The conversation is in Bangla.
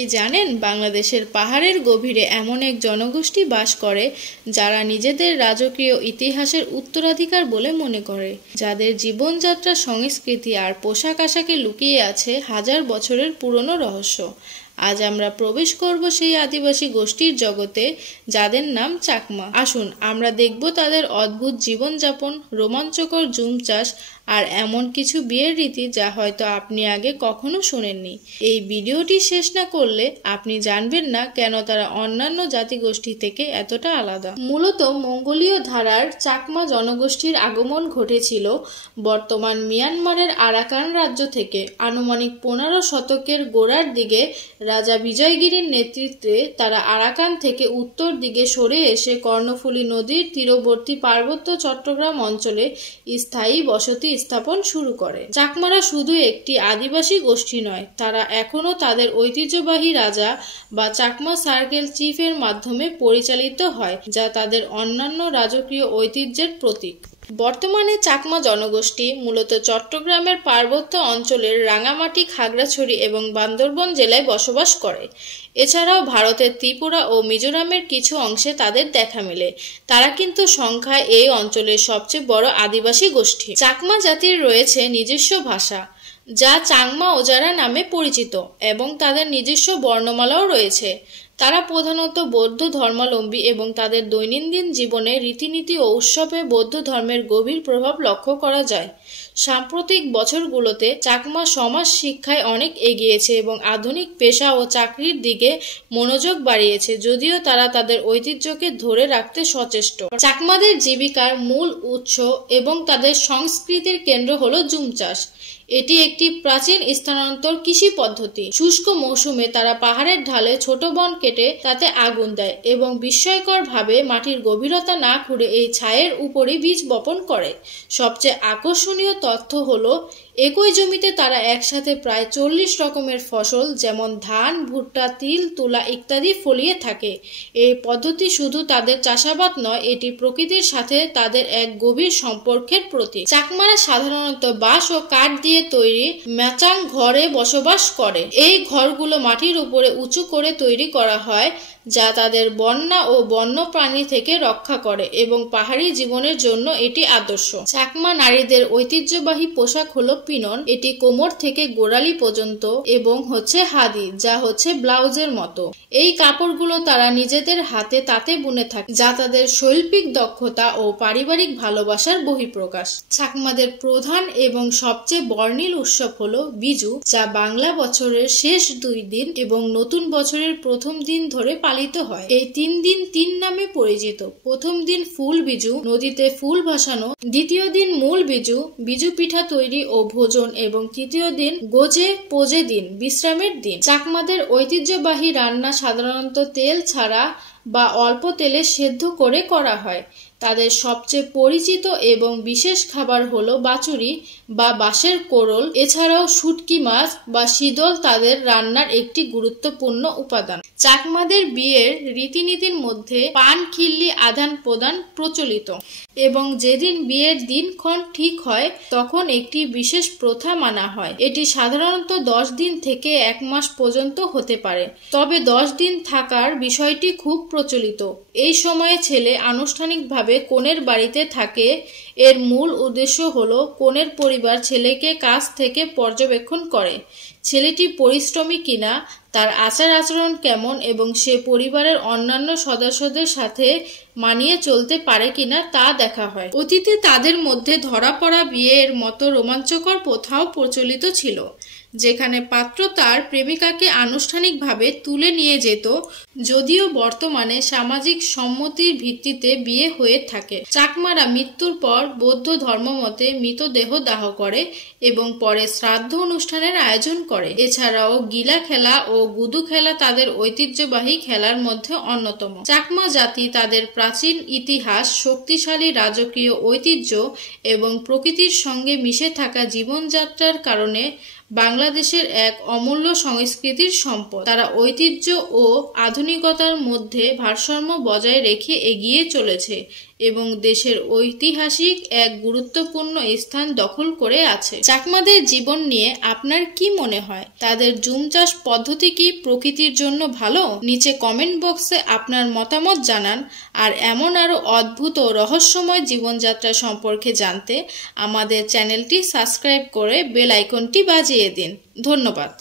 কি জানেন বাংলাদেশের পাহাড়ের গভীরে এমন এক জনগোষ্ঠী বাস করে যারা নিজেদের রাজকীয় ইতিহাসের উত্তরাধিকার বলে মনে করে, যাদের জীবনযাত্রা, সংস্কৃতি আর পোশাক আশাকে লুকিয়ে আছে হাজার বছরের পুরনো রহস্য। আজ আমরা প্রবেশ করব সেই আদিবাসী গোষ্ঠীর জগতে যাদের নাম চাকমা। আসুন আমরা দেখব তাদের অদ্ভুত জীবনযাপন, রোমাঞ্চকর জুম চাষ আর এমন কিছু বিয়ের রীতি যা হয়তো আপনি আগে কখনো শোনেননি। এই ভিডিওটি শেষ না করলে আপনি জানবেন না কেন তারা অন্যান্য জাতিগোষ্ঠী থেকে এতটা আলাদা। মূলত মঙ্গোলীয় ধারার চাকমা জনগোষ্ঠীর আগমন ঘটেছিল বর্তমান মিয়ানমারের আরাকান রাজ্য থেকে। আনুমানিক 15 শতকের গোড়ার দিকে রাজা বিজয়গিরির নেতৃত্বে তারা আরাকান থেকে উত্তর দিকে সরে এসে কর্ণফুলী নদীর তীরবর্তী পার্বত্য চট্টগ্রাম অঞ্চলে স্থায়ী বসতি স্থাপন শুরু করে। চাকমারা শুধু একটি আদিবাসী গোষ্ঠী নয়, তারা এখনও তাদের ঐতিহ্যবাহী রাজা বা চাকমা সার্কেল চিফের মাধ্যমে পরিচালিত হয়, যা তাদের অন্যান্য রাজকীয় ঐতিহ্যের প্রতীক। বর্তমানে চাকমা জনগোষ্ঠী মূলত চট্টগ্রামের পার্বত্য অঞ্চলের রাঙামাটি, খাগড়াছড়ি এবং বান্দরবন জেলায় বসবাস করে। এছাড়াও ভারতের ত্রিপুরা ও মিজোরামের কিছু অংশে তাদের দেখা মেলে। তারা কিন্তু সংখ্যায় এই অঞ্চলের সবচেয়ে বড় আদিবাসী গোষ্ঠী। চাকমা জাতির রয়েছে নিজস্ব ভাষা, যা চাংমা ওজারা নামে পরিচিত, এবং তাদের নিজস্ব বর্ণমালাও রয়েছে। তারা প্রধানত বৌদ্ধ ধর্মাবলম্বী এবং তাদের দৈনন্দিন জীবনে রীতিনীতি ও উৎসবে বৌদ্ধ ধর্মের গভীর প্রভাব লক্ষ্য করা যায়। সাম্প্রতিক বছরগুলোতে চাকমা সমাজ শিক্ষায় অনেক এগিয়েছে এবং আধুনিক পেশা ও চাকরির দিকে মনোযোগ বাড়িয়েছে, যদিও তারা তাদের ঐতিহ্যকে ধরে রাখতে সচেষ্ট। চাকমাদের জীবিকার মূল উৎস এবং তাদের সংস্কৃতির কেন্দ্র হল জুম চাষ। এটি একটি প্রাচীন স্থানান্তর কৃষি পদ্ধতি। শুষ্ক মৌসুমে তারা পাহাড়ের ঢালে ছোট বন কেটে তাতে আগুন দেয় এবং বিস্ময়কর ভাবে মাটির গভীরতা না খুঁড়ে এই ছায়ের উপরই বীজ বপন করে। সবচেয়ে আকর্ষণীয় তথ্য হলো একই জমিতে তারা একসাথে প্রায় 40 রকমের ফসল যেমন ধান, ভুট্টা, তিল, তুলা ইত্যাদি ফলিয়ে থাকে। এই পদ্ধতি শুধু তাদের চাষাবাদ নয়, এটি প্রকৃতির সাথে তাদের এক গভীর সম্পর্কের প্রতীক। চাকমারা সাধারণত বাঁশ ও কাঠ দিয়ে তৈরি ম্যাচাং ঘরে বসবাস করে। এই ঘরগুলো মাটির উপরে উঁচু করে তৈরি করা হয়, যা তাদের বন্যা ও বন্য প্রাণী থেকে রক্ষা করে এবং পাহাড়ি জীবনের জন্য এটি আদর্শ। চাকমা নারীদের ঐতিহ্যবাহী পোশাক হলো পিনন। এটি কোমর থেকে গোড়ালি পর্যন্ত এবং হাদি, যা ব্লাউজের মতো। এই কাপড়গুলো তারা নিজেদের হাতে তাঁতে বুনে থাকে, যা তাদের শৈল্পিক দক্ষতা ও পারিবারিক ভালোবাসার বহিঃপ্রকাশ। চাকমাদের প্রধান এবং সবচেয়ে বর্ণিল উৎসব হলো বিজু, যা বাংলা বছরের শেষ 2 দিন এবং নতুন বছরের প্রথম দিন ধরে পালিত হয়। এই 3 দিন 3 নামে পরিচিত। প্রথম দিন ফুল বিজু, নদীতে ফুল ভাসানো। দ্বিতীয় দিন মূল বিজু, বিজু পিঠা তৈরি ও ভোজন, এবং তৃতীয় দিন গোজে পোজে দিন, বিশ্রামের দিন। চাকমাদের ঐতিহ্যবাহী রান্না সাধারণত তেল ছাড়া বা অল্প তেলে সেদ্ধ করে করা হয়। তাদের সবচেয়ে পরিচিত এবং বিশেষ খাবার হলো বাচুরি বা বাঁশের কোরল। এছাড়াও শুটকি মাছ বা শীতল তাদের রান্নার একটি গুরুত্বপূর্ণ উপাদান। চাকমাদের বিয়ের রীতিনীতির মধ্যে পান খিল্লি আদান প্রদান প্রচলিত, এবং যেদিন বিয়ের দিনক্ষণ ঠিক হয় তখন একটি বিশেষ প্রথা মানা হয়। এটি সাধারণত 10 দিন থেকে 1 মাস পর্যন্ত হতে পারে, তবে 10 দিন থাকার বিষয়টি খুব প্রচলিত। এই সময়ে ছেলে আনুষ্ঠানিকভাবে কনের বাড়িতে থাকে। এর মূল উদ্দেশ্য হলো কনের পরিবার ছেলেকে কাছ থেকে পর্যবেক্ষণ করে, ছেলেটি পরিশ্রমী কিনা, তার আচার আচরণ কেমন এবং সে পরিবারের অন্যান্য সদস্যদের সাথে মানিয়ে চলতে পারে কিনা তা দেখা হয়। অতীতে তাদের মধ্যে ধরা পড়া বিয়ের মতো রোমাঞ্চকর প্রথাও প্রচলিত ছিল, যেখানে পাত্র তার প্রেমিকাকে আনুষ্ঠানিকভাবে তুলে নিয়ে যেত, যদিও বর্তমানে সামাজিক সম্মতির ভিত্তিতে বিয়ে হয়ে থাকে। চাকমারা মৃত্যুর পর বৌদ্ধ ধর্মমতে মৃতদেহ দাহ করে এবং পরে শ্রাদ্ধ অনুষ্ঠানের আয়োজন করে। এছাড়াও গিলা খেলা ও গুদু খেলা তাদের ঐতিহ্যবাহী খেলার মধ্যে অন্যতম। চাকমা জাতি তাদের প্রাচীন ইতিহাস, শক্তিশালী রাজকীয় ঐতিহ্য এবং প্রকৃতির সঙ্গে মিশে থাকা জীবনযাত্রার কারণে বাংলাদেশের এক অমূল্য সংস্কৃতির সম্পদ। তারা ঐতিহ্য ও আধুনিকতার মধ্যে ভারসাম্য বজায় রেখে এগিয়ে চলেছে এবং দেশের ঐতিহাসিক এক গুরুত্বপূর্ণ স্থান দখল করে আছে। চাকমাদের জীবন নিয়ে আপনার কি মনে হয়? তাদের জুম চাষ পদ্ধতি কি প্রকৃতির জন্য ভালো? নিচে কমেন্ট বক্সে আপনার মতামত জানান। আর এমন আরো অদ্ভুত ও রহস্যময় জীবনযাত্রা সম্পর্কে জানতে আমাদের চ্যানেলটি সাবস্ক্রাইব করে বেল আইকনটি বাজিয়ে দিন। ধন্যবাদ।